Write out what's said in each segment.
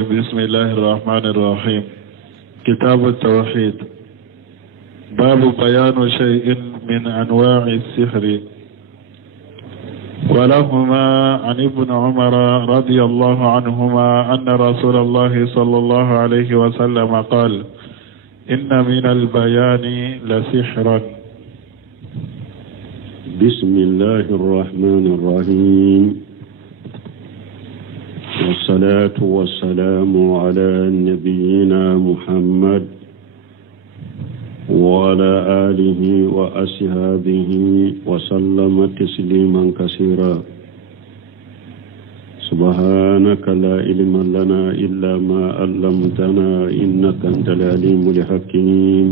بسم الله الرحمن الرحيم. كتاب التوحيد. باب بيان شيء من أنواع السحر. ولهما عن ابن عمر رضي الله عنهما أن رسول الله صلى الله عليه وسلم قال: إن من البيان لسحرا. بسم الله الرحمن الرحيم، والصلاة والسلام على نبينا محمد وعلى آله وأصحابه وسلم تسليما كثيرا. سبحانك لا علم لنا إلا ما علمتنا إنك أنت العليم الحكيم.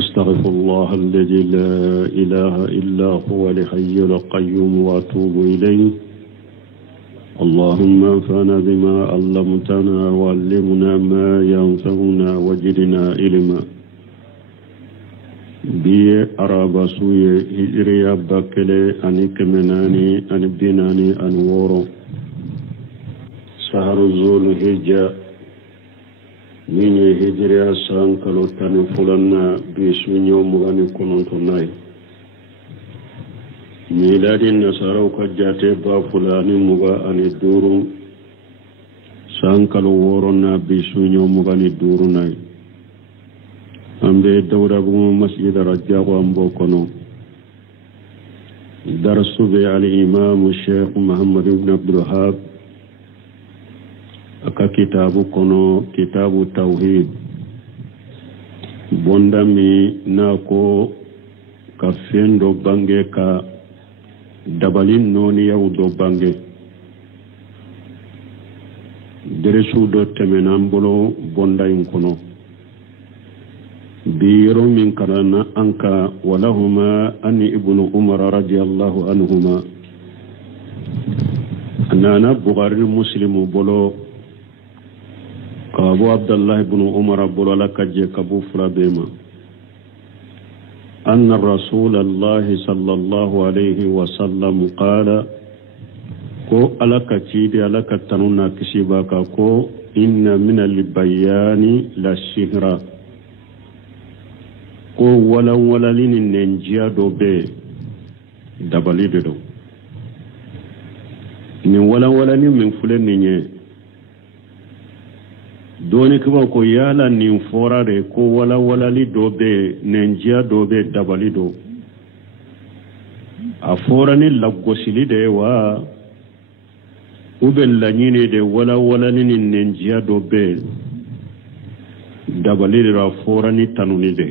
أستغفر الله الذي لا إله إلا هو الحي القيوم وأتوب إليه. اللهم انفعنا بما علمتنا وعلمنا ما ينفعنا وزدنا علما. بي أرابا سوي هجريا باكلي أني كمناني أني بناني أني وورو سهر الزول هجا من هجريا سانكالو تاني فلنا بيسمين يوم مغاني كنونتوناي. ميلاد النصارى كجاتي بافلاني مغا أني دورو سانكالو ورونا بيسمين يوم مغاني دوروناي. أمبي دورا بمو مسجد رجاق وأمبوكونو درس بي على الإمام الشيخ محمد بن عبد الوهاب أكا كتاب كونو كتاب التوحيد بوندامي ناكو كفين دو بانجي كا دبالين نوني يو دو بانجي درسو دو تمنان بلو بونداين كونو بيرو من كرنا أنكا ولهما أن ابن عمر رضي الله عنهما أننا بغار المسلم بلو كابو عبد الله بن عمر بلو لك جيكابو فرابيما أن الرسول الله صلى الله عليه وسلم قال كو ألك تيدي ألك تنونا كسيباكا كو إن من البيان للشهرة ko walalini nenjiya do be dabali de do ni walalani min fule ninye doni kiba ko yala ni fora de ko walalali do be nenjiya do be dabali do a fora ni lagosili de wa ube lanyine de walalini nenjiya do be dabali de ra fora ni tanuni de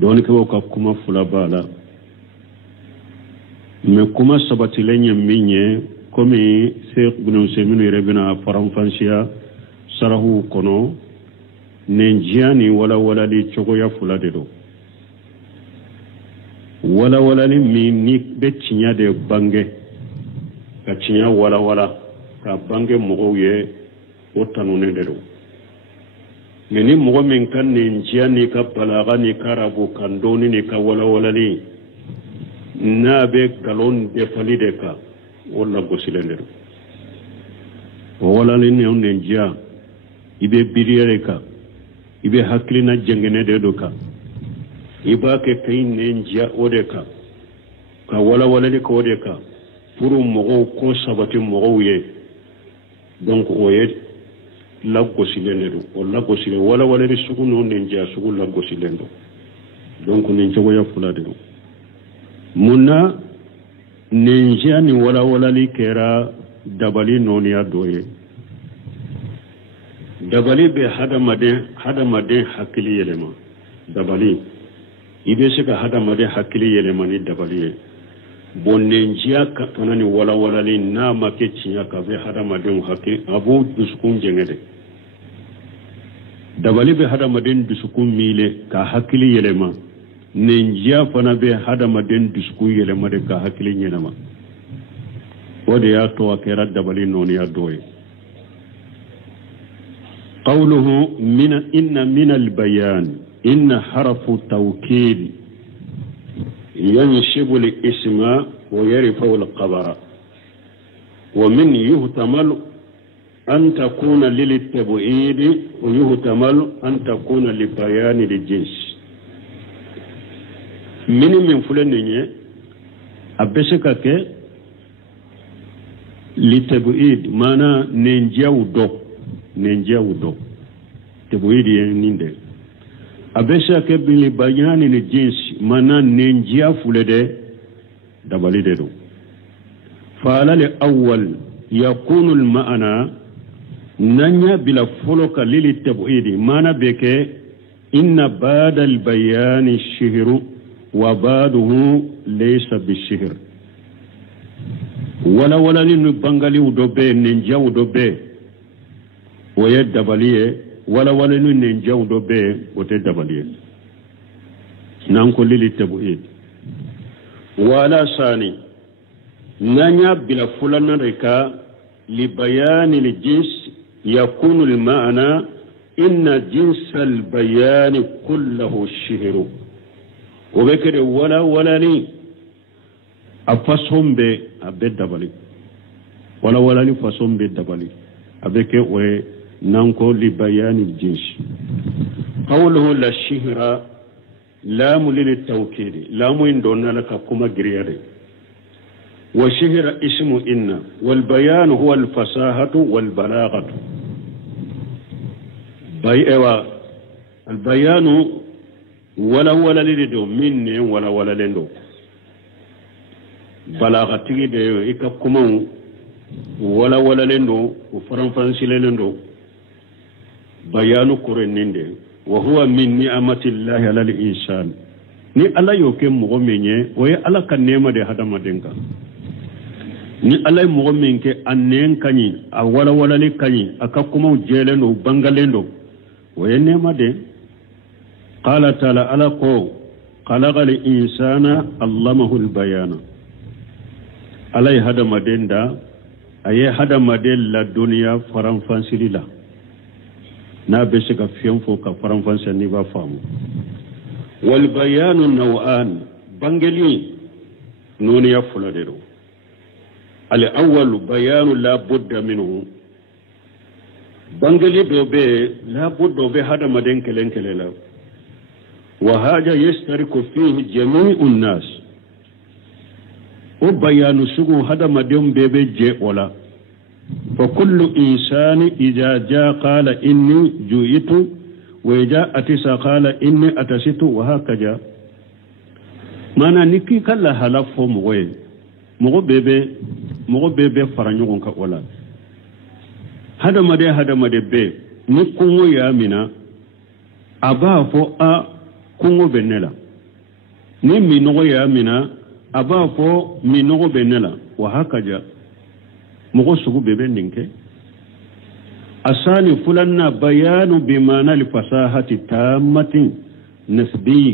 doni ko ka kuma fula bala me kuma sabati lenye minye komi Sheikh Ibn Usaymin rebina faranfansiya sarahu kono nenjiani wala li chogo ya fula de do wala ni mi ni betinya de bange ka tinya wala ka bange mogoye otanune de do nini mogo min kan ni njiya ni ka balaga ni ka rabu kan doni ni ka wala ni na be galon defali de ka wala gosilende wala ni ne on njiya ibe bidiyere ka ibe haklina jengene de do ka iba ke kai ne njiya ode ka wala ni ko de ka puru mogo ko sabati mogo ye donc oye lagosilendo o lagosile wala ri sugu no nenja sugu lagosilendo donc nin jogo ya fulade munna nenja ni wala li kera dabali noni ya doye dabali be hadamade hakili yelema dabali ibe sika hadamade hakili yelema ni dabali bonenjia ka kanani wala li na make cinya ka be hadamade hakki abu duskun jengede dabali be hadamaden dusukun mile ka hakili yelema nenjia fana be hadamaden dusukun yelema de ka hakili nyenama wode ya to akera dabali noni ya doye qawluhu inna min al-bayan inna harfu tawkid ينشب الاسم ويرفع القبر ومن يهتمل أن تكون للتبعيد ويهتمل أن تكون لبيان الجنس من فلان أبسكك لتبعيد مانا ننجاو دو تبعيد ينinde أبسكك لبيان الجنس مانا ننجا فلده دبالي دو فعلى الأول يكون المعنى ننيا بلا فلوك للتبعيد معنى بك إن بعد البيان الشهر وبعده ليس بالشهر ولا لنبنغالي ودوبي ننجا ودوبي ويدباليه ولا لننجا ودوبي وتدباليه ننقل للتبعيد ولا ثاني نانيا بلا فلان ركا لبيان الجنس يكون المعنى إن جنس البيان كله الشهر وبكر ولا لي أفسهم بأبد دبالي ولا لي فسهم بدبالي أبكر ونانكو لبيان الجنس قوله لا الشهر لام للتوكيد لام إندونا لك كما جرياري وشهر اسم إن والبيان هو الفصاحة والبلاغة البيان ولا لدو من ولا لندو بلاغة دي إكاكما ولا لندو وفرنفانسي لندو بيان قرنين دي وهو من نعمة الله على الإنسان ni ala yo ke mogo menye o ye ala ka nema de hada madenka ni ala mogo menke annen kanyi a wala le kanyi aka kuma jelendo bangalendo o ye nema de qala ta'ala ala ko khalaqa al insana allamahu al bayana ala hada madenda aye hada madel la dunya faran fansirila na be se ka fienfo ka faran fansani ba famu والبيان نوعان بانجلي نون يفلدرو الأول بيان لا بد منه بانجلي دوبي لا بد به هذا مدين كلين وهذا يشترك فيه جميع الناس وبيان سجو هذا مدين بيبي جي ولا فكل إنسان إذا جاء قال إني جئت وإذا أتسا قال إني أتسيت وهكذا مانا نكي كلا هلفو مغوي مغو بيبي فرانيوغن كولا هذا مدي بي نكونو يامنا أبافو كونو بنلا نمي نغو يامنا أبافو منغو بنلا وهكذا مغو سغو بيبي ننكي الثاني فلان بيان بمعنى الفصاحة تامة نسبي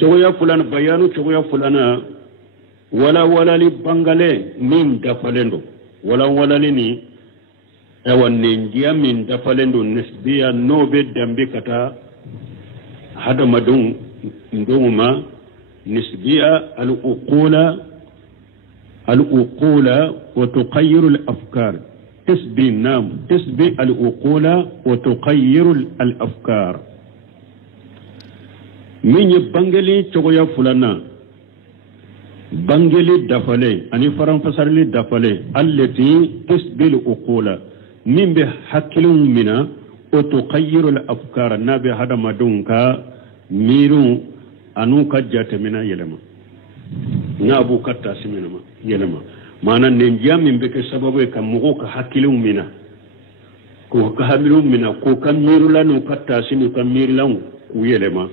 تقول فلان بيان تقول فلان ولا لبنغالي من دفلندو ولا لني ايوان نينجيا من دفلندو نسبيا نوبي دمبي كتا هذا مدون ندوما نسبيا الأقول وتقير الأفكار تسبي الأقول وتغير الأفكار من يبنغلي تغيا فلانا بنغلي دفلي أني فرن فسرلي دفلي التي تسبي الأقول من بحكل منا وتغير الأفكار نبي هذا مدونك ميرو أنوك جات منا يلما نابو كتا سمنا يلما maana nenjia min beke sababu ka mugo ka hakilu mina ko ka hamilu mina ko kan mirulanu katasinu kan mirlan kuyelema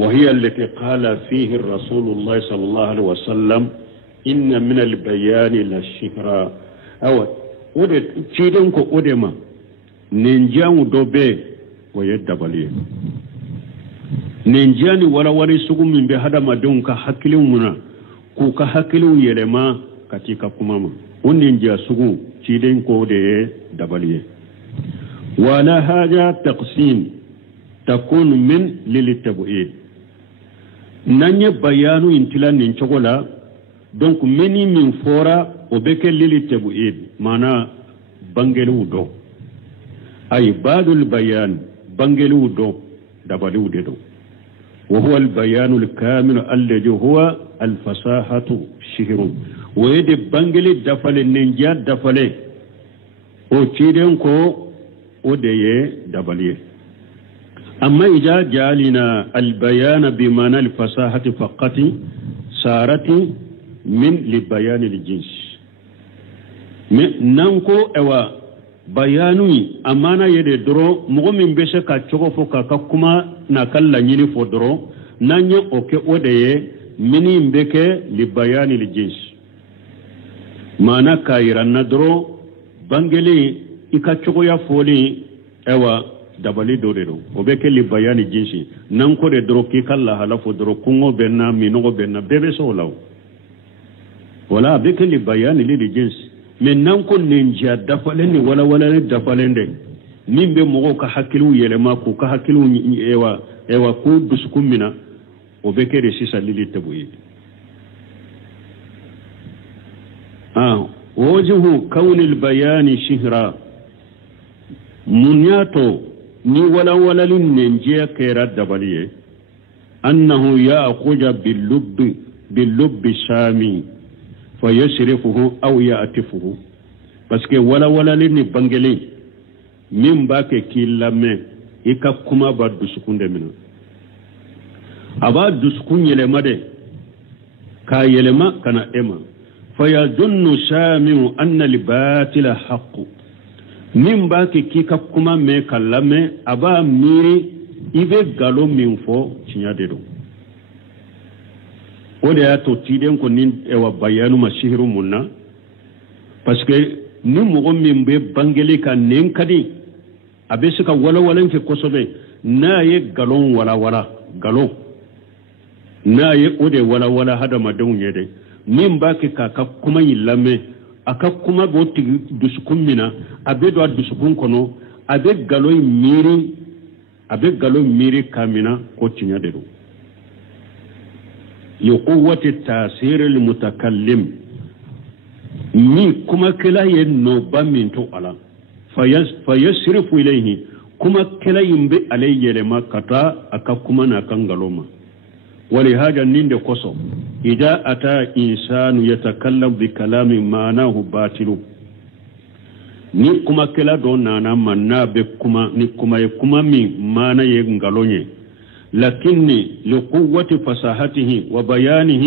وهي التي قال فيه الرسول الله صلى الله عليه وسلم إن من البيان للشهرة أو ودت تيدنكو ودما ننجان دوبي ويدبالي ننجاني ولا وري سقوم من بهذا ما دونك حكيلو منا كوكا حكيلو يلما كتيكا كماما وننجا سقوم تيدنكو دي دبالي ولا حاجة تقسيم تكون من للتبعيد nanye bayanu intila ninchogola donc meni min fora o be ke lili tabuid mana bangelu do ay badul bayan bangelu do dabalu de do وهو البيان الكامل الذي هو الفصاحة شهر ويدي بانجلي دفل النينجا دفل او تيدن كو ودي دبليه أما إذا جعلنا البيان بمعنى الفصاحة فقط صارت من لبيان الجنس نانكو اوا bayanui amana yede doro mogo min be se ka cogo fo ka kuma na kala nyini fo doro nanya oke odeye mini mbeke li bayani li jins mana ka iranna doro bangeli ika cogo ya foli ewa dabali dorero obeke li bayani jinsi nanko de doro ki kala hala fo doro kungo benna minogo benna bebe so law wala beke li bayani li jinsi men nan ko ninja dafalen ni wala ne dafalen de nimbe mogo ka hakilu yelema ko ka hakilu ewa ko duskum mina o be kere sisa lili tabuyi wajhu kawn al bayan shihra munyato ni wala lin ninja kera dabaliye annahu ya'khuja bil lubb shami فيشرفه أو يأتفه parce que wala ni bangeli min ba ke kilame ika kuma ba dusukunde mina aba dusukun yelema de ka yelema kana ema fayadunnu shami'u anna al-batila haqq min ba ke kika kuma me kalame aba miri ibe galo min fo cinya de do ode ya to tiden ko nin ewa bayanu mashiru munna parce que ni mogo min be bangeli ka nen kadi abe suka wala ke kosobe na ye galon wala galon na ye ode wala hada madun yede min ba ke ka kuma yillame aka kuma go tigi dusukun mina abe do dusukun kono abe galon miri kamina ko tinya de do لقوة التأثير المتكلم مي كما كلا ينوبا من تؤلا فيصرف إليه كما كلا ينبي عليه لما كتا أكا كما ناكنغلوما ولهذا نند قصو إذا أتى إنسان يتكلم بكلام معناه باطل ni kuma kela don nana manna be kuma ni kuma yekuma mi mana yengalonye لكن لقوة فصاحته وبيانه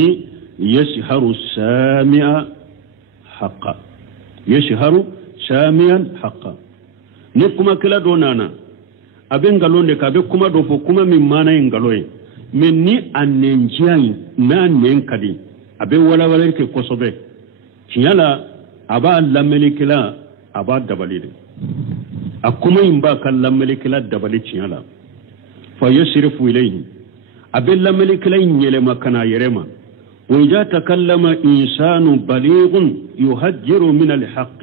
يشهر السامع حقا يشهر سامعا حقا نكما كلا دونانا أبين غالون دكا بكما دوفو كما من مانا ينغالوي مني أننجيان نان كدي أبين ولا كي كوسوبي كيالا أبا لملكلا أبا دبالي أكما ينبا كاللملكلا دبالي كيالا فيصرف إليه أبلا ملك لين يلما كان يرما وإذا تكلم إنسان بليغ يهجر من الحق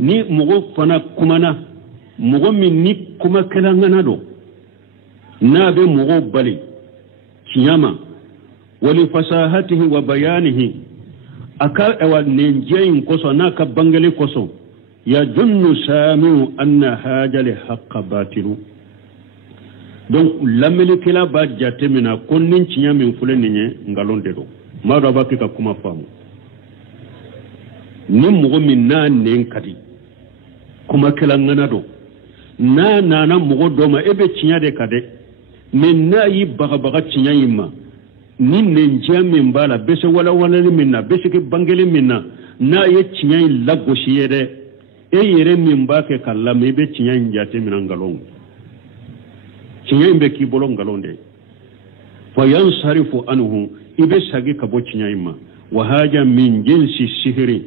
ni mogo fana kumana mogo min ni kuma kala ngana do na be mogo bali kiyama wali fasahatihi wa bayanihi aka ewa nenjein koso na ka bangale koso ya junnu sami'u anna haja li haqq batilu donc lameli kila ba jatemina konnin cinya min fule ninye ngalon de do ma do ba ka kuma famu ni mogo min na nen kadi kuma kala ngana do na mogo do ma ebe cinya de kade min na yi baga cinya yimma ni nen jamin bala bese wala minna bese ke bangeli minna na ye cinya la goshiyede e yere min ba ke kala me be cinya jatemina ngalon cinya imbe ki bolon ngalonde fa yansarifu anhu ibe sagi kabo cinya yimma wa haja min jinsi sihri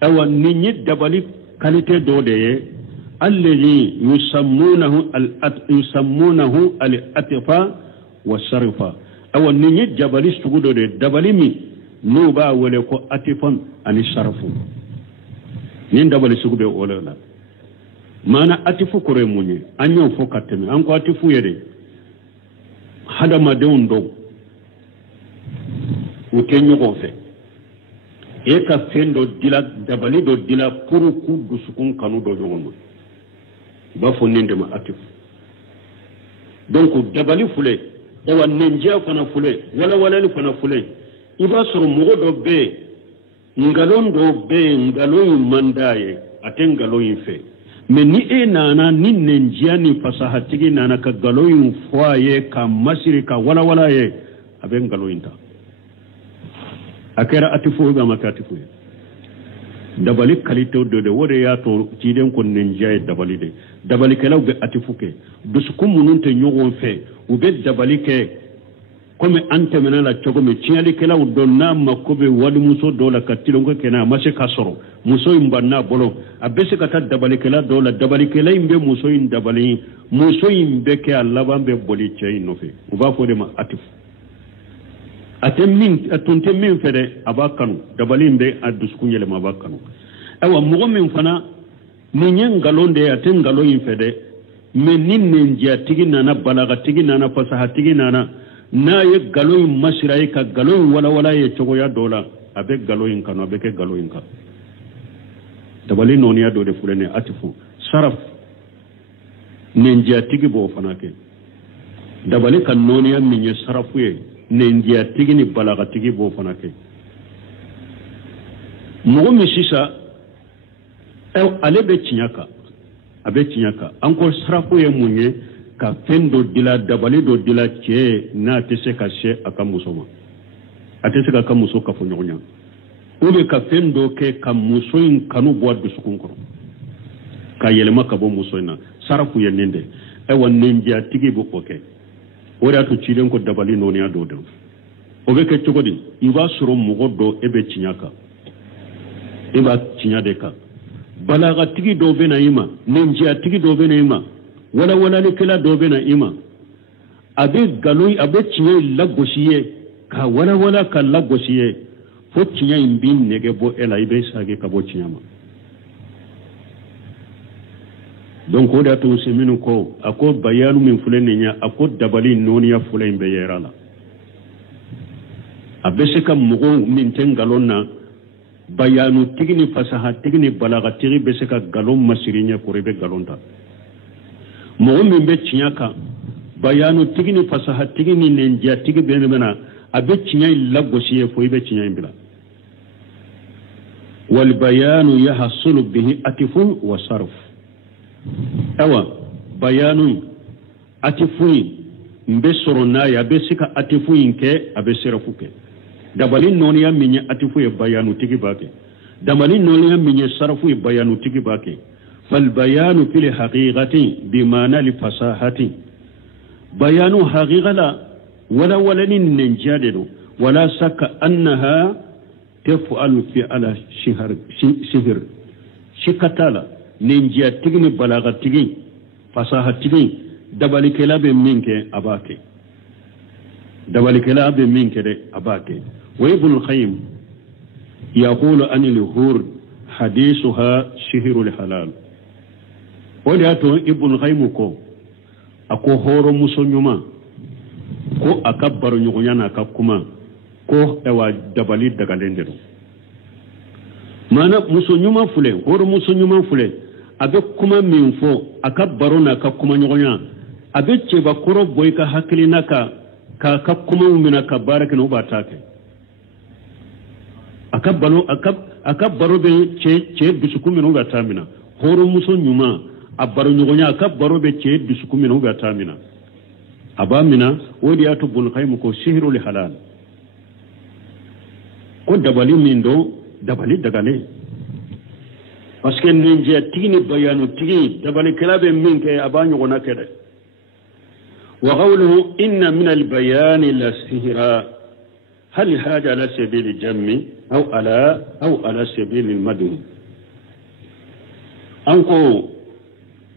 awa ninyi dabali kalite dode alladhi yusammunahu al-atfa wa sarfa awa ninyi jabali sugudo de dabali mi no ba wole ko atifan ani sarfu nin dabali sugudo wala mana atifu kore munye anyo fo kateme an ko atifu yede hada ma de undo o kenyo ko fe e ka fendo dila dabali do dila pour ku dusukun kanu do jogono ba fo nende ma atif donc dabali fule e wa nenja fana fule wala ni fana fule iba soro mogo do be ngalon do be ngaloy mandaye aten galoy fe mais ni e nana ni nenja ni fasaha tigi nana ka galoy foye ka masiri ka wala ye aben galoy ta akera atifu ga makatifu dabali kalito do de wore ya to ciden ko nenja dabali kala be atifu ke dusku munun te nyogon fe u be dabali ke comme ante mena la chogo me tiali kala u donna makobe wadi muso do la katilo ko kena mashe kasoro muso imbanna bolo abese kata dabali kala do la dabali kala imbe muso imbe ke Allah be boli chei no fe u ba ko de ma atifu atunte min fede abakanu dabali imbe adusku yele ma abakanu awa mogo min fana ni nyen galonde aten galo yin fede men nin nenja tigi nana balaga tigi nana fasaha tigi nana na ye galo yin masiraye ka galo yin wala ye chogo ya dola abe galo yin kanu abe ke galo yin ka dabali noniya do de fulene atifu saraf nenja tigi bo fana ke dabali kan noniya minye sarafu ye nenja tigi ni balaga tigi bo fana ke mogo mi sisa ale be tinyaka abe tinyaka encore sarafu ye munye ka fendo dila dabali do dila che na tese ka she aka musoma atese ka muso ka fo nyonya o be ka fendo ke ka muso in kanu bo du sukun ko ka yelema ka bo muso ina sarafu ye nende won nenja tigi bo oke o da to cilen ko dabali no ya do do o be ke chogodi iba suro mugo do ebe tinyaka iba tinyade ka balaga tigi do bena ima nenja tigi do bena ima wala ni kila do bena ima abe galoi abe tiye lagosiye ka wala ka lagosiye fo tiya imbin nege bo ela ibe sage ka bo tiyama donc oda to seminu ko ako bayanu min fulene nya ako dabali noniya fulen be yerala abe se kam mugo min tengalonna bayanu tigini fasaha tigini balaga tigi be se ka galon masirinya ko rebe galonta mo min be tinyaka bayanu tigini fasaha tigini nenja tigi be mena abe tinya lagosiye fo ibe tinya imbila wal bayanu yahsulu bihi atifun wa sarf awa bayanu atifun mbe sorona ya be sika atifun ke abe serafuke dabalin noniya minya atifu e bayanu tigi bake dabalin noniya minya sarfu e bayanu tigi bake fal bayanu fil haqiqati bimana li fasahati bayanu haqiqala wala nin nenjadelo wala saka annaha taf'alu fi ala sihir shikatala nenja tigi ni balaga tigi fasaha tigi dabalikela be minke abake dabalikela be minke de abake وابن القيم يقول أن الهور حديثها شهر الحلال ولياتو ابن القيم كو أكو هورو مسونيما كو أكبر نيغيانا كاكوما كو اوا دبالي دغالندو مانا مسونيما فولي هورو مسونيما فولي abe kuma min fo akabaro na ka kuma nyonya abe cheba koro boyka hakilina ka kuma umina ka baraka no batake akabaro be che bisukumi no batamina horo muso nyuma abaro nyonya akabaro be che bisukumi no batamina abamina wodi atu bul khaymu ko sihrul halal ko dabali mindo dabali dagale parce que ninja tini bayanu tini dabali kalabe minke abanyo gona kede wa qawluhu inna min al bayan la sihra هل هذا على سبيل الجم أو على سبيل المدن أنكو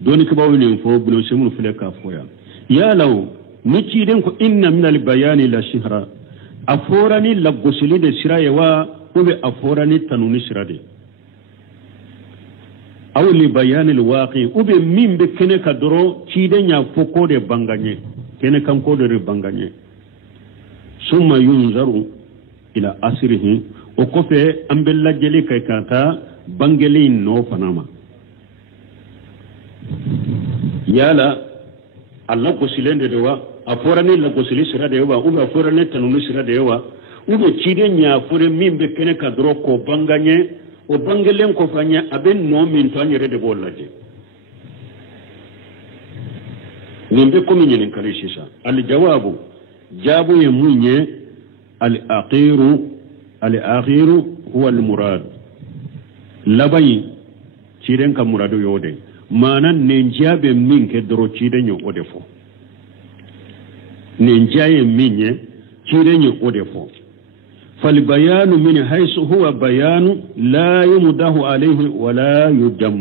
دونك باولين فو بلو سمون فلكا فويا يا لو نتيدنكو إن من البيان لا شهرا أفوراني لغسلي دي سرايا وبي أفوراني تنوني سرادي أو لبيان الواقع وبي مين بكينيكا درو تيدن يا فوكو دي بانغاني كينيكا مكو دي بانغاني ثم ينظر إلى أسره o kofe an bɛ lajɛli kɛ ka taa bangeli nɔ fana ma yala a lagosilen de wa a fɔra ne lagosili sira de wa a fɔra ne tanuni sira de wa ciden ɲa fɔra min bɛ kɛnɛ ka dɔrɔn k'o banga ɲɛ o bangelen kɔfɛ ɲɛ a bɛ nɔ min to an yɛrɛ de b'o lajɛ nin bɛ komi ɲininkali sisan alijawabu jaabu ye mun ye al-akhiru huwa al-murad laban ciden ka muradu y'o de maana nin diya bɛ min kɛ dɔrɔn ciden ye o de fɔ nin diya ye min ye ciden ye o de fɔ فالبيان من حيث هو بيان لا يمده عليه ولا يدم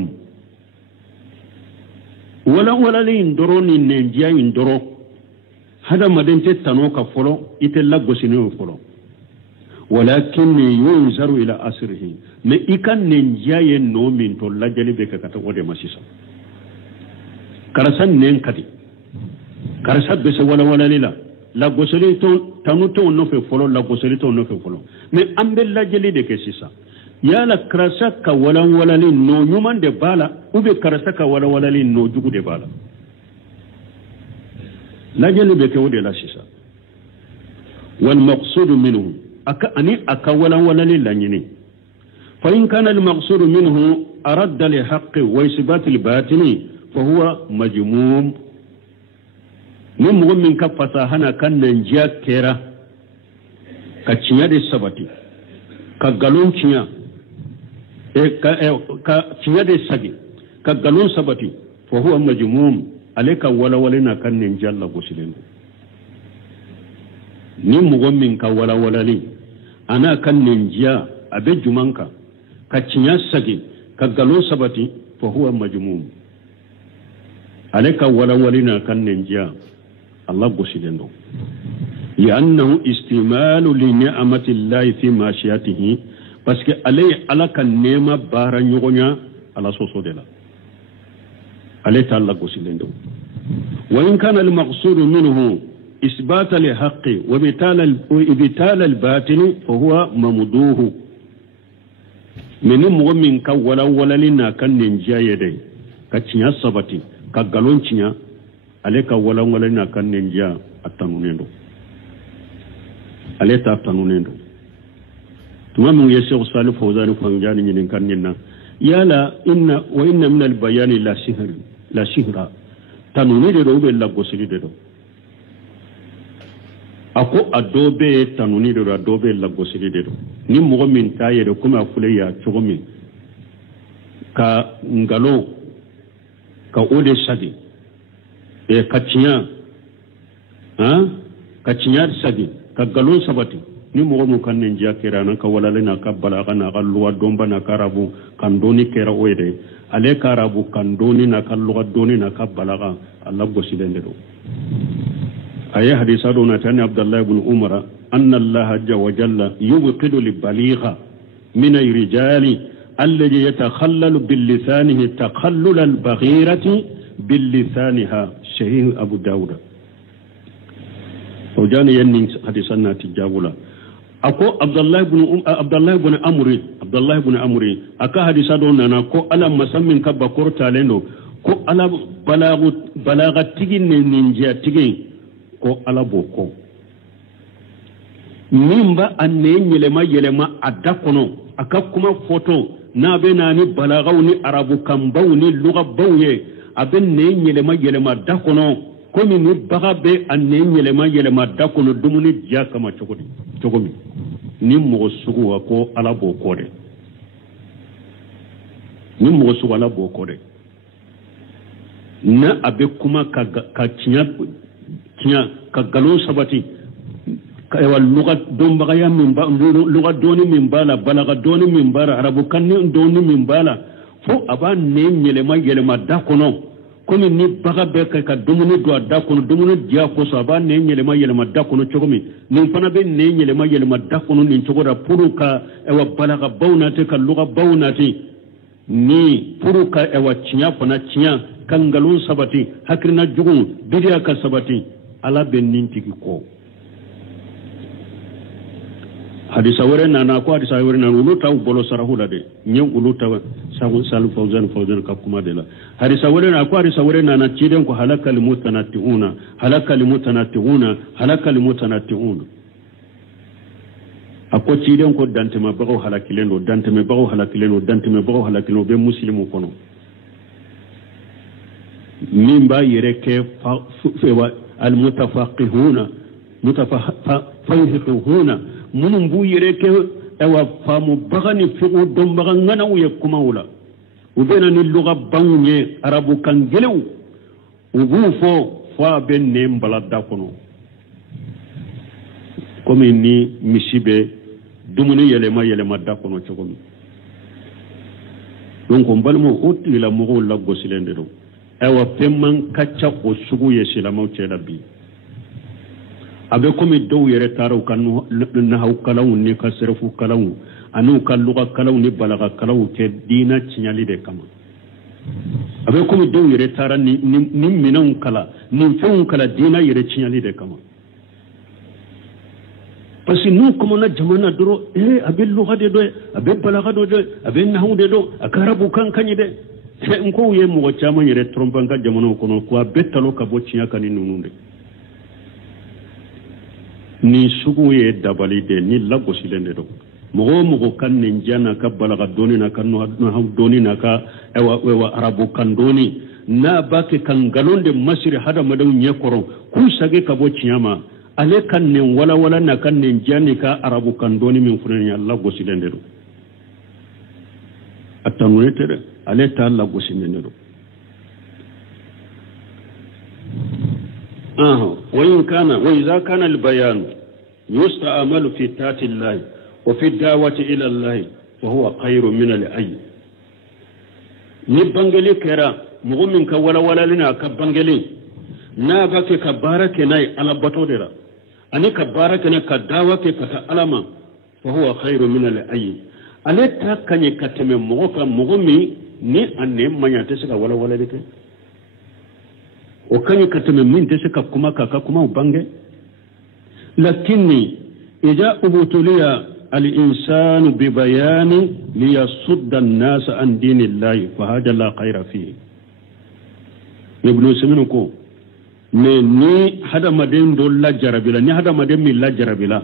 ولا لين ننجيا يندرو هذا ما دنت تنوك فلو يتلا غسينو فلو ولكن ينظر الى اثره ما يكن ننجيا ينو من تو لاجلي بك كتا ودي مسيسا كرسان نين كدي كرسا بس ولا ليلا la goseli tanu to no fe folo la goseli to no fe folo mais ambe la jeli de ke sisa yala krasa ka wala ni no nyuman de bala ube krasa ka wala ni no jugu de bala la jeli be ke wode la sisa wal maqsud minhu aka wala ni la nyini fa in kana al maqsud minhu arada li haqqi wa isbat al batini fa huwa majmum ni mɔgɔ min ka fasahana kan nan jiya kɛra ka cinya de sabati ka galon cinya ka cinya de sagi ka galon sabati fa huwa majmum alayka walawalina kan nan jiya la gosilen ni mɔgɔ min ka walawalali ana kan nan jiya abe jumanka ka cinya sagi ka galon sabati fa huwa majmum alayka walawalina kan nan jiya الله بوسيدندو لأنه استعمال لنعمة الله في ماشيته باسكو عليه على كان نعمة بارا نيغونيا على سوسو ديلا عليه تعالى بوسيدندو وإن كان المقصود منه إثبات الحق وإبطال الباطل فهو ممدوه من مؤمن كولا لنا كان ننجا يدي كتشيا سبتي كغالون تشيا aleka wala na kan ninja atanunendo aleta atanunendo tuma mun yesu salih fawzan ko ngani nyinin kan ninna yala inna min al bayani la shihra tanunide do be la gosiri de do ako adobe tanunide do adobe la gosiri de do ni mo min taye de kuma fule ya chogomi ka ngalo ka ode sadi kacinya sagi ka galon sabati ni mo mo kan nja kera na ka wala na ka balaga na ka luwa domba na karabu kan doni kera oyde ale karabu kan doni na ka luwa doni na ka balaga Allah gosilende do ay hadisa do na tani Abdullah ibn Umar anna Allah azza wa jalla yubqidu li baligha min ar-rijali alladhi yatakhallalu bil lisanihi takhallul al-baghirati باللسانها شهيه أبو داود وجاني ينين حديثنا تجاولا أكو عبد الله بن عمرو أكا حديثا دوننا كو ألا مسمين كبكور تالينو كو ألا بلاغ تيجين نينجا تيجين كو ألا بوكو nimba anne yelema adakono akakuma foto na benani balagawni arabu kambawni lugha bawye aben ne yelema dakono komi ni baga be anne yelema dakono dumuni diya kama chogomi ni mo sugu ko ala bo kode ni mo sugu ala bo kode na abe kuma ka cinya ka galon sabati ka ewa lugat don baga ya min ba lugat doni min bala balaga doni min bara arabu kanni doni min bala fo aba ne yelema dakono komi ni baga be ka dumuni do dakono dumuni dia ko so aba ne yelema dakono chogomi ni fana be ne yelema dakono ni chogora puruka ewa balaga bawnate ka luga bawnate ni puruka ewa cinya fana cinya kangalun sabati hakrina jugun bidiya ka sabati ala ben nintigi ko hadisa wore nana ko hadisa wore nana uluta bolo sarahula de nyen uluta salu fawzan ka kuma de la hadisa wore na ko hadisa wore nana ciden ko halakal mutanatti'una ako ciden ko dante ma bago halakilendo be muslimu kono min ba yere ke fa al mutafaqihuna mutafaqihuna munum bu yere ke ewa famu bagani fiqu dom baga ngana uye kuma wula ubena ni lugha banye arabu kan gelew ubu fo fa ben ne mbalada kono komi ni misibe dumuni yelema da kono chokomi donc on balmo otti la mo la gosilende do ewa pemman kacca ko sugu yesila mawce rabbi abe komi dow yere taraw kanu na haw kalaw ni ka serfu kalaw anu kalluga kalaw ni balaga kalaw ke dina cinyali de kama abe komi dow yere tara ni minan kala ni fon kala dina yere cinyali de kama parce que nous comme on a jamana doro abe lugha de do abe balaga do abe nahwu de do akarabu kan kanyi de nko ye mo chama yere trompanga jamana kono ko betalo ka bo cinya kan nununde ni sugu ye dabali de ni lago silende do mo kan ne jana ka balaga doni na kan no doni na ka ewa arabu kan doni na bake kan galonde masiri hada madaw nyekoro ku sage ka bo cinyama ale kan ne wala na kan ne jani ka arabu kan doni min funen ya lago silende do atanwete ale ta lago silende do وإذا كان البيان يستعمل في طاعة الله وفي الدعوة إلى الله فهو خير من الأي نبانجلي كرا مؤمن كولا لنا كبانجلي نابك كبارك ناي على بطودرا أني كبارك نا كدعوة كتألما فهو خير من الأي ألا تكني كتم مؤمن ni anne manya ta saka wala dake وكان كتم من تسكا كما وبانجي لكني إذا أبتلي الإنسان ببيان ليصد الناس عن دين الله فهذا لا خير فيه ابن سمينكو ni hada maden do la jarabila ni hada maden mi la jarabila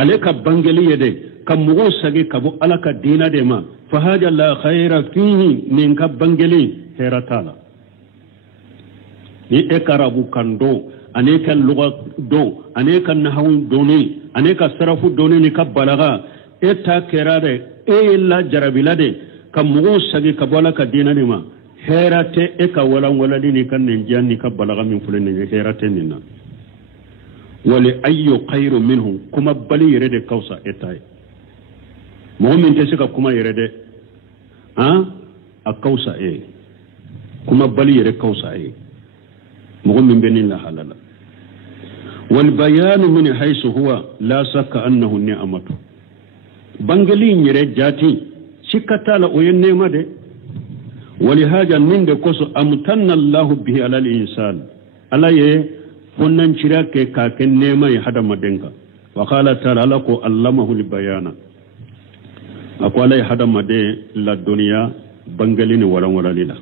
aleka bangeli yede kam mugo sage kabo alaka dina de ma fahada la khaira fihi min ka bangeli heratala ni ekarabu kando aneka lugha do aneka nahwu doni aneka sarafu doni ni kabalaga eta kerade la jarabila de kam mugo sage kabo alaka dina de ma herate eka wala ni kan njani kabalaga min fulene herate nina wali ayyu khairu minhum kuma bali yere kausa etai mu'min te sika kuma yere a kausa kuma bali yere kausa mu'min benin la halala wal bayan min haythu huwa la shakka annahu ni'matu bangali yere jati sikata la oyenne made ولهذا من دكوس أمتن الله به على الإنسان على فنن شراك كاكن نيما يحدى مدنك وقال تعالى لكو علمه البيان أقول يحدى مدى للدنيا بنجلين ولا لله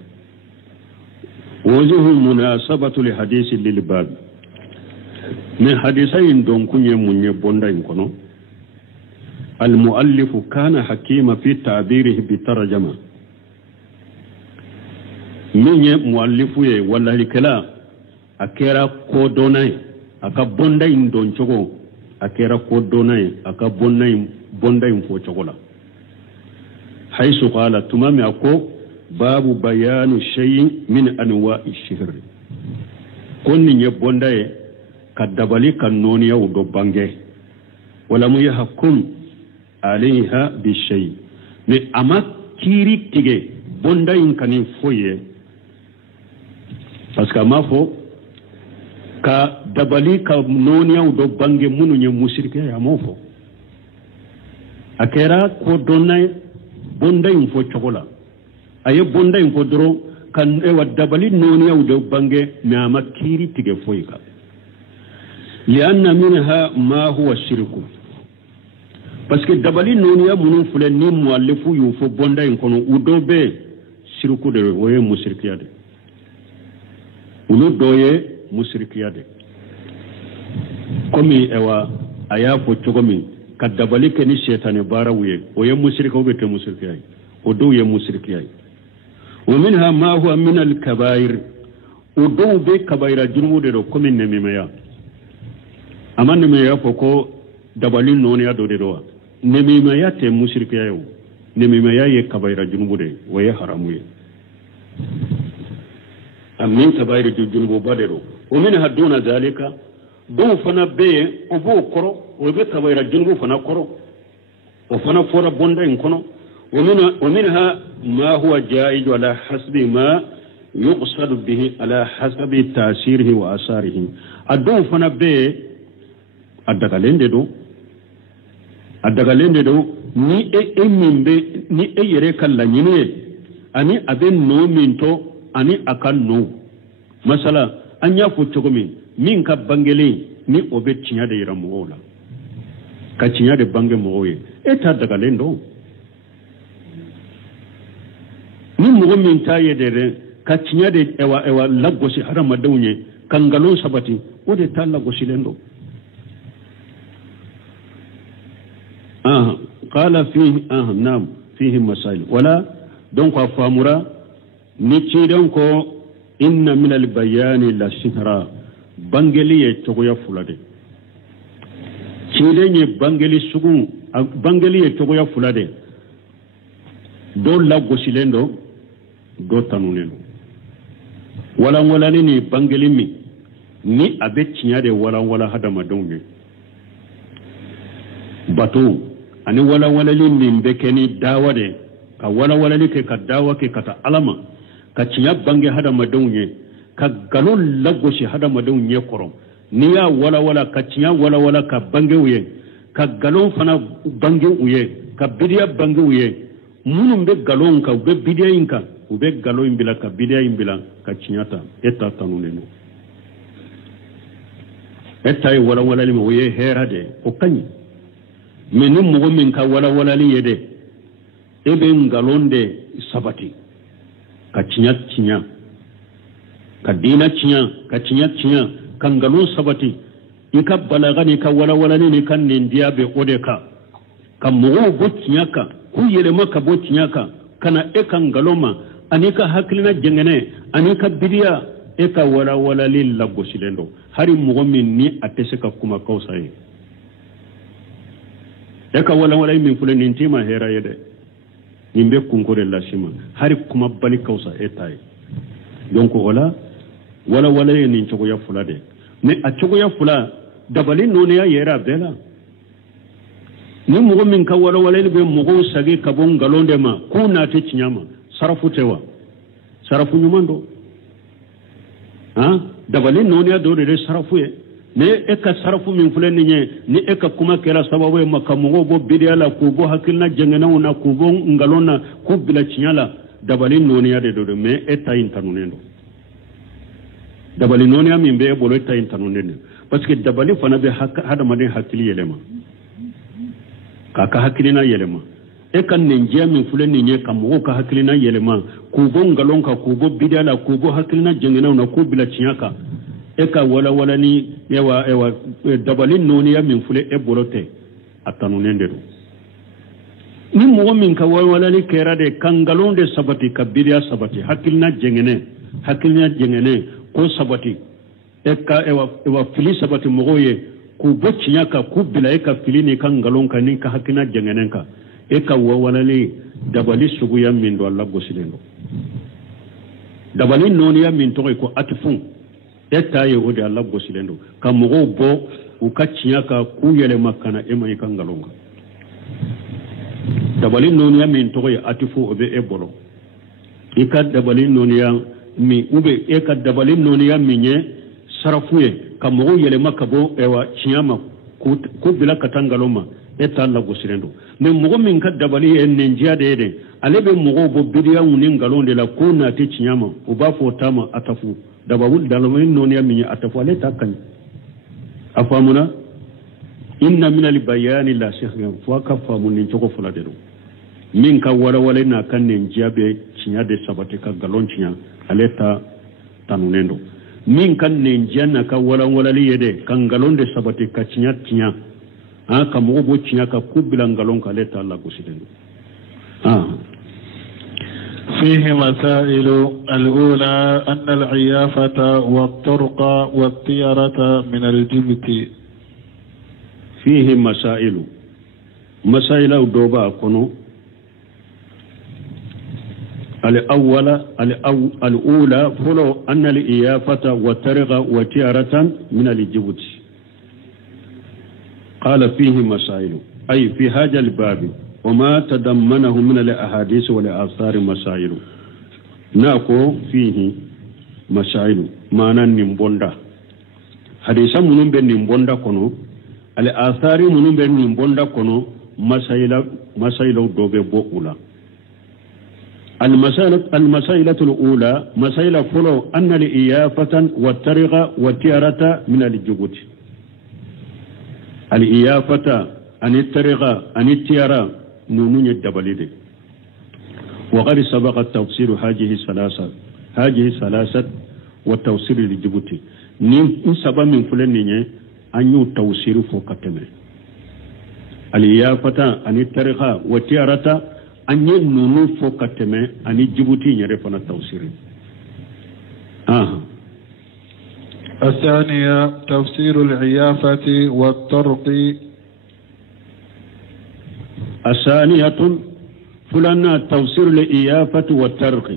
وجه مناسبة لحديث للباب من حديثين دون كنيا من يبوندا ينكونو المؤلف كان حكيما في تعبيره بترجمة minye muallifu ye wala likala akera ko donay aka bonday ndon chogo akera ko donay aka bonday fo chogola haythu qala tumami ako babu bayanu shay'in min anwa'i shihr konni nye bonday kadabali kanoni ya do bange wala mu yahkum alayha bi shay me ama kiri tige bonday kanin foye parce que ma fo ka dabali ka nonia do bange munu nye musirke ya mofo akera ko donay bonda info chokola aye bonda info dro kan wa dabali nonia do bange ma makiri tige foika lianna minha ma huwa shirku parce que dabali noniya munun fule ni muallifu yu fo bonda en kono udobe sirku de woye musrikiyade ulu doye musrikiyade komi ewa aya fo chogomi kadabali ke ni shetane bara wuye woye musrika obete musrikiyai odo ye musrikiyai wa minha ma huwa min al kabair odo be kabaira jurmude do komi nemimaya amanne me ya foko dabali noniya do de do nemimaya te musrikiyai nemimaya ye kabaira jurmude woye haramuye amin kabaira junubu badero wa minha duna zalika do fana be o bo koro o be kabaira junubu fana koro o fana fora bonda en kono wa minha ma huwa jaiz ala hasbi ma yuqsad bihi ala hasbi ta'sirihi wa asarihi ado fana be adagalende do ni mimbe ni yere kala nyine ani aben no minto ani akan no masala anya fo chogomi min ka bangele ni obe tinya de yira mola ka tinya de bange moye eta daga lendo ni mo min taye de ka tinya de ewa lagosi harama dawnye kangalon sabati o de ta lagosi lendo qala fihi nam fihi masail wala donc famura ni cidan ko inna min al bayani la sihra bangeli ye togoya fulade cidenye bangeli ye togoya fulade do la gosilendo do tanunelo wala ni bangeli mi ni abe tinyade wala hadama donge bato ani wala li min bekeni dawade ka wala li ke ka dawa ke kata alama ka cinya bange hada madonye ka galon lagoshi hada madonye koro ni ya wala ka cinya wala ka bange uye ka galon fana bange uye ka bidiya bange uye munum be galon ka be bidiya inka ube galon imbila ka bidiya imbila ka cinyata eta tanuneno eta wala li uye herade o kanyi menum mo min ka wala li yede ebe ngalonde sabati ka cinya ka dina cinya kan galon sabati ika balaga ne ka wala ne kan nindiya be ode ka mo go cinya ka ku yele maka bo cinya ka kana e kan galoma anika haklina jengene anika bidiya e ka wala lil lago silendo hari mo min ni atese ka kuma kausaye e ka wala min fulen nintima hera yede nimbe kunkore la sima hari kuma bali kausa etai donc wala ye nin chogo ya fula de ne a chogo ya fula dabali none ya yera bela ni mugo min ka wala be mugo sage kabon galonde ma ko na te cinyama sarafu tewa sarafu nyumando dabali none ya do de sarafu ye ne eka sarafu min fulen ni eka kuma kera sababu ya makamugo bo bidiala kubo hakilna jengena una kubo ngalona kubila chinyala dabali noni ya de do me eta intanunendo dabali noni ya mimbe bolo eta intanunendo parce que dabali fana be hada maden hakili yelema kaka hakilina yelema eka nenjia min fulen nye kamugo ka hakilina yelema kubo ngalonka kubo bidiala kubo hakilna jengena una kubila chinyaka eka wala ni ewa dabali noni ya min fule bolote atanunende do ni mo min ka wala ni kera de kangalonde sabati kabiria sabati hakilna jengene ko sabati eka ewa fili sabati mogoye ku bocinya ka ku bila eka fili ni kangalon ka ni ka hakina jengene ka eka wala ni dabali sugu ya min do Allah gosilendo dabali noni ya min to ko atfun eta ye ode Allah gosilendo ka mogo bo u kacinya ka ku yele makana e mai kangalonga dabali noniya min to ye atifu obe e bolo ika dabali noniya mi ube e ka dabali noniya minye sarafuye ka mogo yele makabo ewa ciyama ku bila katangaloma eta Allah gosilendo ne mogo min ka dabali en nenjia de alebe mogo bo bidiya unin galonde la ko na te ciyama u ba fo tama atafu dabawul dalomin noniya minye atafu ale takani afamuna inna min al-bayani la shay'a fa ka famu nin joko fula de min ka wala wala na kan nin jabe cinya de sabate ka galon cinya aleta tanunendo min kan nin janna ka wala wala li yede kan galon de sabate ka cinya cinya ka mo bo cinya ka kubila galon ka aleta Allah gusidendo فيه مسائل الأولى أن العيافة والطرق والطيرة من الجبت. فيه مسائل دوبا كنو الأولى فلو أن العيافة والطرق والطيرة من الجبت. قال فيه مسائل أي في هذا الباب وما تضمنه من الأحاديث والآثار مسائل. ناكو فيه مسائل معنى نمبوندا حديثا منون بين نمبوندا كنو الآثار منون بين نمبوندا كنو مسائل دوبي بوكولا. المسائلة الأولى مسائل فلو أن الإيافة والطريقة والتيارة من الجبوت. الإيافة أن الطريقة أن التيارة نونون الدبليد. وقد سبق التفسير هذه الثلاثة والتفسير للجبوتي نين سبب من فلنين أن يتوسير فوقتمه اليافة أن الطريقة والتيارة أن ينونو فوقتمه أن الجبوتي يرفنا التوسير. الثانية تفسير العيافة والطرق. الثانية فلنا تفسير الإيافة والترق.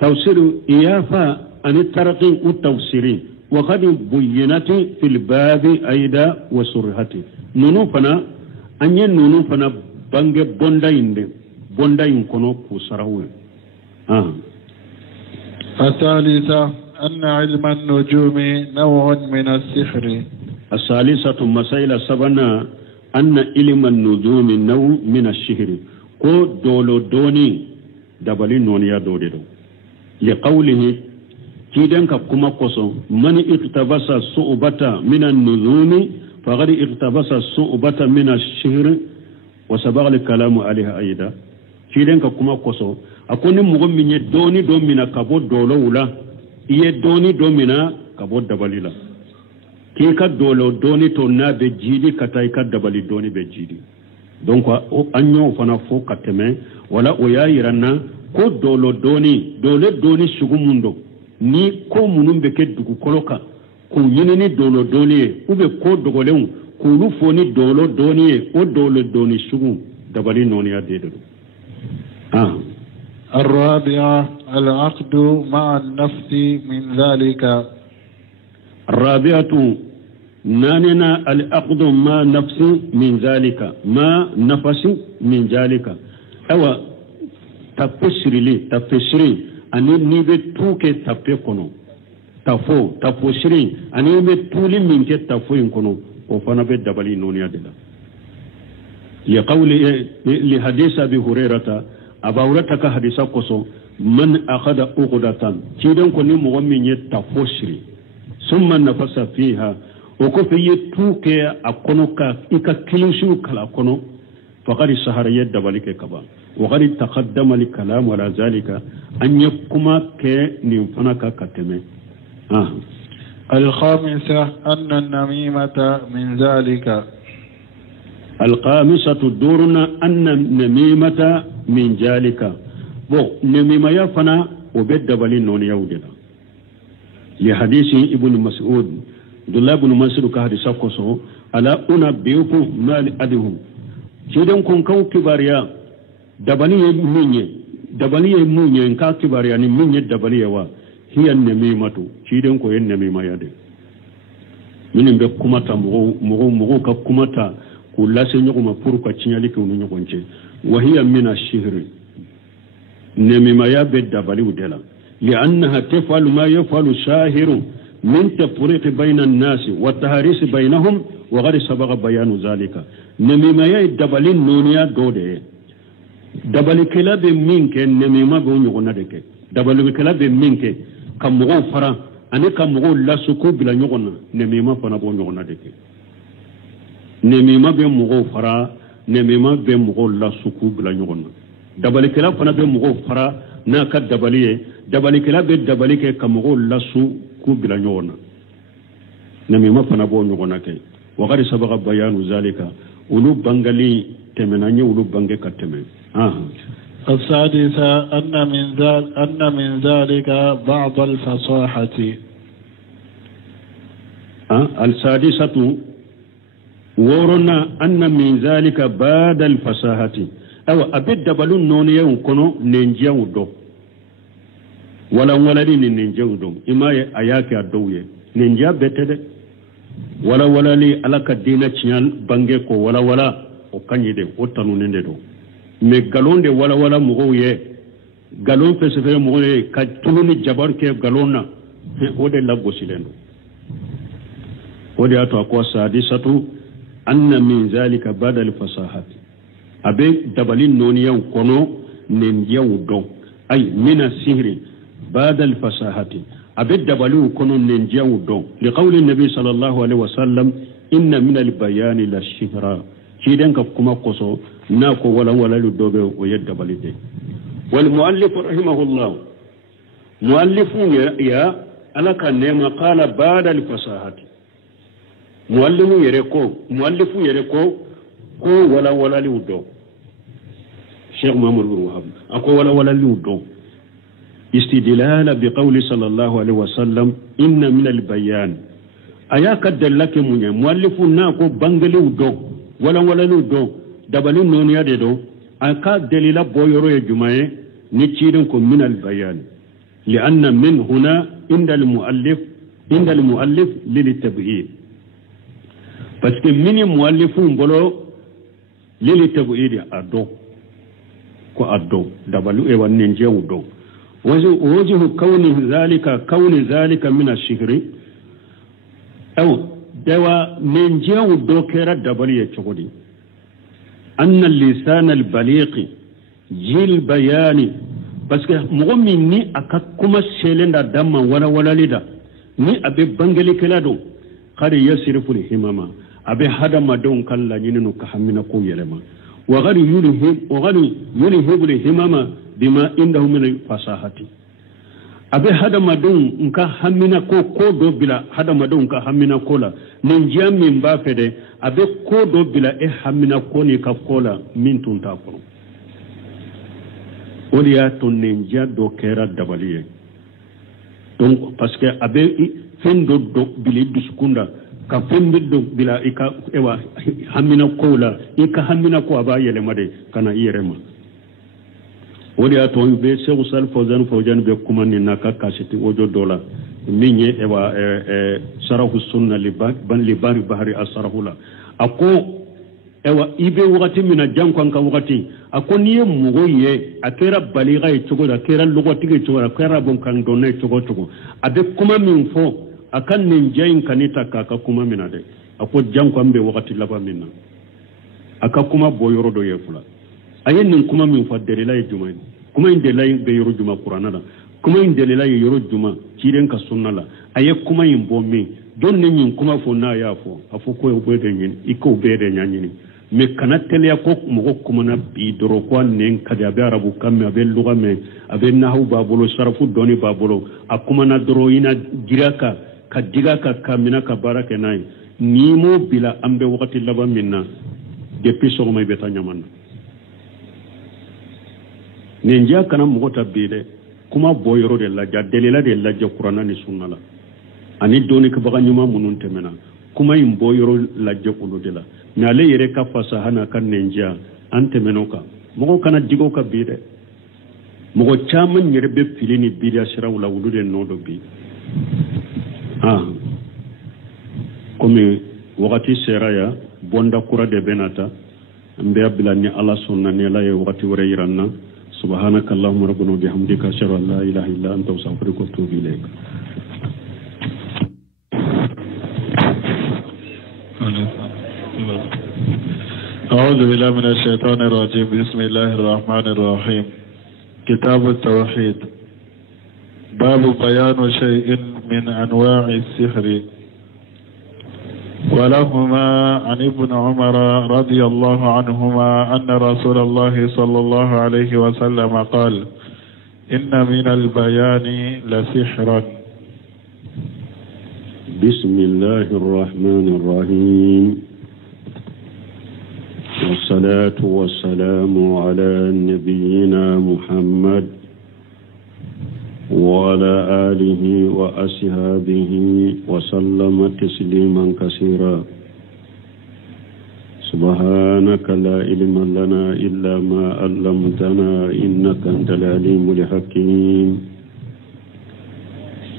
تفسير إيافة عن الترق والتفسير وقد بينت في الباب أيضا وسرهته نونوفنا أن ينونوفنا بانج بونداين كنو كسراوي. الثالثة أن علم النجوم نوع من السحر. الثالثة مسائل سبنا أن علم النجوم نوع من السحر كو دولو دوني دبلي نونيا دودو لقوله كيدن كما قصو من اقتبس الصعوبة من النجوم فقد اقتبس الصعوبة من السحر وسبق الكلام عليها أيضا كيدن كما قصو أكون مغمين دوني دومنا كبو دولو ولا يدوني دومنا كبو دبلي لا كيكا دولو دوني تونا بجيدي كتايكا دبلي دوني بجيدي. donc anyo fana fo kateme wala oya yiranna ko dolo doni sugumundo ni ko munum be ke dugu koloka ko yinini dolo doni ube ko dogolew ko lu foni dolo doni o dolo doni sugu dabali noni adedo. الرابعة العقد مع النفس من ذلك. الرابعة ناننا العقد ما نفس من ذلك ما نفس من ذلك أو تفسري أني نيبت توك تفكونه تفسري أني نيبت تولي منك تفكونه وفنا بدبلي نونيا دلا لقول لحديث أبي هريرة أبا هريرة حديث قصو من أخذ عقدة كيدن كوني مغمين تفسري ثم نفس فيها وكفي يتوكي أكونوكا إكا كيلوشو كلا أكونو فقد سهر يد بالك كبا وقد تقدم الكلام ولا ذلك أن يكما كي نفنك كتمي. الخامسة أن النميمة من ذلك. الخامسة دورنا أن النميمة من ذلك بو نميمة يفنا وبد بالين نون يودنا لحديث ابن مسعود Abdullah ibn Mas'ud ka hadisa koso ala unabbiukum mal adhum kidan kun kaw kibariya dabani munye ka kibariya ni munye dabani wa hiya namimatu kidan ko yen namima yade minin be kumata mugo ka kumata ku lase nyuguma pour ka cinyali ko nu nyugonce wa hiya min ash-shihr namima ya be dabali udela li annaha tafalu ma yafalu shahiru من تفريق بين الناس والتهاريس بينهم وغير سبق بيان ذلك. نميما يدبلين نونيا دودة دبل كلاب منك نميما بون يغنادك دبل كلاب منك كمغو فرا أنا كمغو لا سكوب بلا يغنى نميما فنا بون يغنادك. nemema be mogo fara nemema be mogo la suku bila ɲɔgɔn na dabalikɛla fana be mogo fara n'a ka dabali ye dabalikɛla be dabali kɛ ka mogo la suku bila ɲɔgɔn na nemema fana b'o ɲɔgɔn na kɛ wakari sabaga bayanu zalika ulu bangali tɛmɛna n ye ulu bange ka tɛmɛ السادسة أن من ذلك بعض الفصاحة السادسة ورنا أن من ذلك بعد الفصاحة أو أبد بالون نونيا كنو ننجيا ودو ولا ولدي ننجيا ودو إما أياك أدوية ننجيا بتد ولا لي ألاك دينا تشيال بانجيكو ولا وكانيدي وطنو نندو mais galon de wala mogo ye galon pe se fe mogo ye ka tuluni jabar ke galon na o de la gosilendo o de ato akwa sadisatu anna min zalika badal fasahat abe dabali noniya kono nendiya udon ay mina sihri badal fasahati abe dabali kono nendiya udon li qawli nabi sallallahu alaihi wasallam inna min al bayani la shihra kidan ka kuma koso na ko wala lu dobe o yadda balide wal muallif rahimahullah muallifun ya alaka nema qala ba'da al fasahati muallimu yere ko wala lu do Sheikh Muhammad bin Wahab ako wala lu do istidlala bi qawli sallallahu alaihi wasallam inna min al bayan ayaka dallake munye muallifun na ko bangalu do wala lu do dabalin noniya de do aka dalila boyoro ya jumaye ni cidin ko min al bayan li anna min huna inda al muallif lil tab'id parce que min muallifun bolo lil tab'id ado dabalu e wannen jewu do wajhu kauni zalika min ash-shihri aw dawa min jewu do kera dabali ya chogodi أن اللسان البليغ جيل بياني بس مغمي ني أكاكما سيلين دا داما ولا لدا ني أبي بانجلي كلادو قد يصرف الهماما أبي هذا ما دون كلا يننو كحمنا كو يلما وغد يلهب الهماما بما عنده من الفصاحة abe hada madon nka hamina ko do bila hada madon nka hamina kola ninjia min ba fede abe ko do bila e hamina ko ni ka kola min tun ta ko oliya ton ninjia do kera dabaliye donc parce que abe fendo do bili duskunda ka fendo do bila ika ewa hamina kola ika hamina ko aba yele made kana yerema wodi ato be Cheikh Sal Fawzan be kuma ni naka kasiti ojo dola minye ewa sarahu sunna li bari bahari asrahula ako ewa ibe wakati mina janko ka wakati ako niye mugo ye akera baliga e chogo akera lugoti ke chogo akera bon kan donne chogo abe kuma min fo akan ninjain kanita ka kuma mina de ako janko ambe wakati laba minna aka kuma boyoro do yefula ayen nin kuma min fa delila e juma kuma in delila be yoro juma qur'ana la kuma in delila e yoro juma ciren ka sunna la aye kuma in bo mi don nin kuma fo na ya fo afo ko be de nyin iko be de nyanyini me kana tele ko mo kuma na bi doro ko nen kada be arabu kamme be luga me abe nahu babolo sarafu doni babolo akuma na doro ina giraka ka diga ka kamina ka barake nay ni mo bila ambe wakati laba minna depuis so may beta nyaman nenja kana mo ta bide kuma boyoro de la jadelela de la qur'ana ni sunna la ani doni ka baga nyuma munun temena kuma in boyoro la jakulu de la na le yere ka fasahana kan nenja ante menoka mo kana digo ka bide mo chaman yere be filini bide shirawla wulude nodo bi comme wakati seraya bonda kura de benata mbe abilani ala sunna ne la ye wakati wore yiranna subhanaka allahumma rabbana bihamdika ashhadu an la ilaha illa anta astaghfiruka wa atubu ilayk أعوذ بالله من الشيطان الرجيم بسم الله الرحمن الرحيم كتاب التوحيد باب بيان شيء من أنواع السحر ولهما عن ابن عمر رضي الله عنهما أن رسول الله صلى الله عليه وسلم قال إن من البيان لسحرا. بسم الله الرحمن الرحيم، والصلاة والسلام على نبينا محمد وعلى آله وأصحابه وسلم تسليما كثيرا. سبحانك لا علم لنا إلا ما علمتنا إنك أنت العليم الحكيم.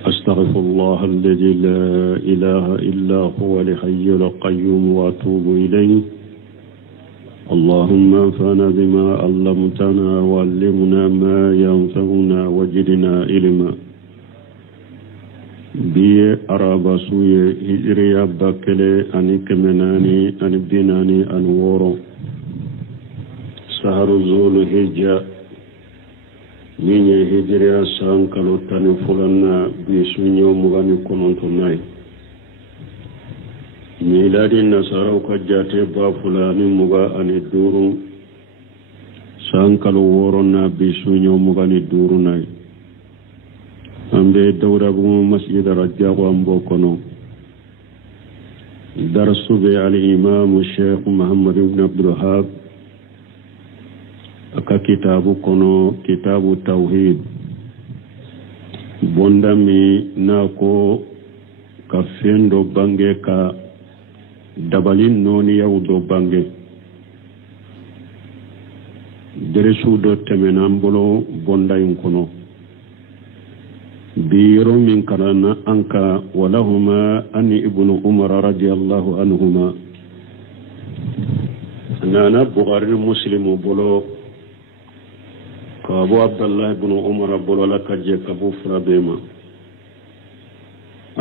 أستغفر الله الذي لا إله إلا هو الحي القيوم وأتوب إليه. اللهم انفعنا بما علمتنا وعلمنا ما ينفعنا وزدنا علما. بي أرابا سوي هجريا باكلي أني كمناني أني بناني أني وورو سهر زول هجا من هجريا سانكالو تاني فلنا بسنيو مغاني كنونتوناي. ميلاد النصارى كجاتي بافلاني مغا أني دورو سانكالو ورونا بسنيو مغاني دوروناي. أمبي دورا بو مسجد رجاق وامبوكونو درس بي الإمام الشيخ محمد بن عبد الوهاب أكا كتاب كونو كتاب التوحيد بوندامي ناكو كفين دو بانجي كا دبالين نوني يو دو بانجي درسو دو تمنام بلو بوندايم كونو بيرو من كرنا أنك ولهما أن ابن عمر رضي الله عنهما أنا بغير مسلم بلو كابو عبد الله بن عمر بلو لك جكبو فرابيما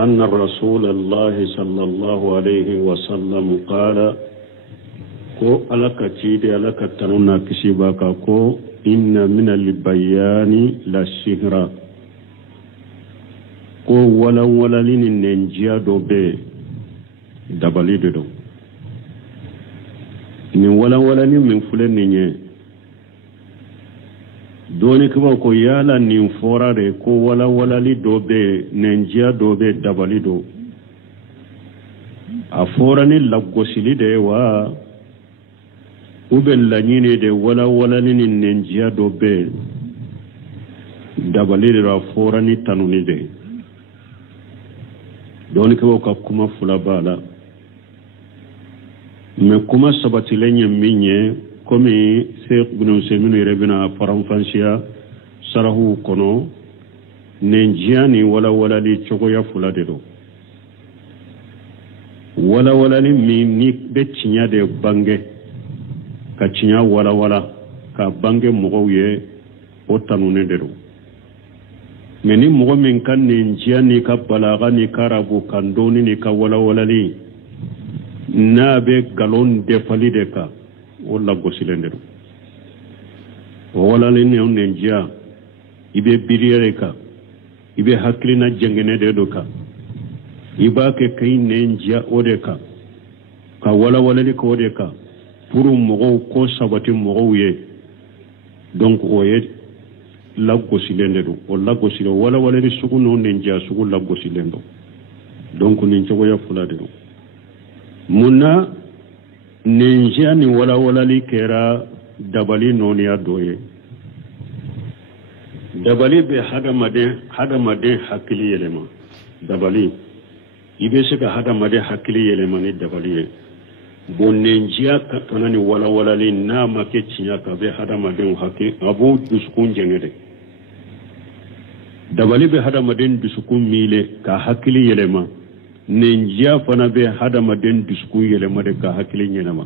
أن الرسول الله صلى الله عليه وسلم قال كو ألك تيدي ألك تنونا كسيباك كو إن من البيان للشهرة ko walalini nenjiya do be dabali de do ni walalini min fule ninye doni kuba ko yala ni forare ko walalali do be nenjiya do be dabali do a forani lagosili de wa ube lanyine de walalini nenjiya do be dabali de a forani tanuni de doni ko ka kuma fula bala me kuma sabati lenye minye komi Sheikh Ibn Usaymin rebina faranfansiya sarahu kono nenjiani wala li chogo ya fula de do wala ni mi be tinya de bange ka tinya wala ka bange mogoye o tanune de do meni mogo min kan nenjiya ni ka balaga ni karabu kandoni ni ka walawalali na be galon defali de ka wala gosilende do walali ni nenjiya ibe biriyere ka ibe haklina jengene de do ka iba ke kay nenjiya ode ka walawalali ko de ka puru mogo ko sabati mogo ye donc oye laggosilende do o laggosile wala ni sugu no nenja sugu laggosilendo donc nin cogo ya fulade do munna nenja ni wala li kera dabali noni ya doye dabali be hadamade hakili yelema dabali ibe se ka hadamade hakili yelema ni dabali bon nenja ka tonani wala li na make cinya ka be hadamade hakki abu duskun jengede dabali be hadamaden dusukun mile ka hakili yelema nenjiya fana be hadamaden dusukun yelema de ka hakili yelema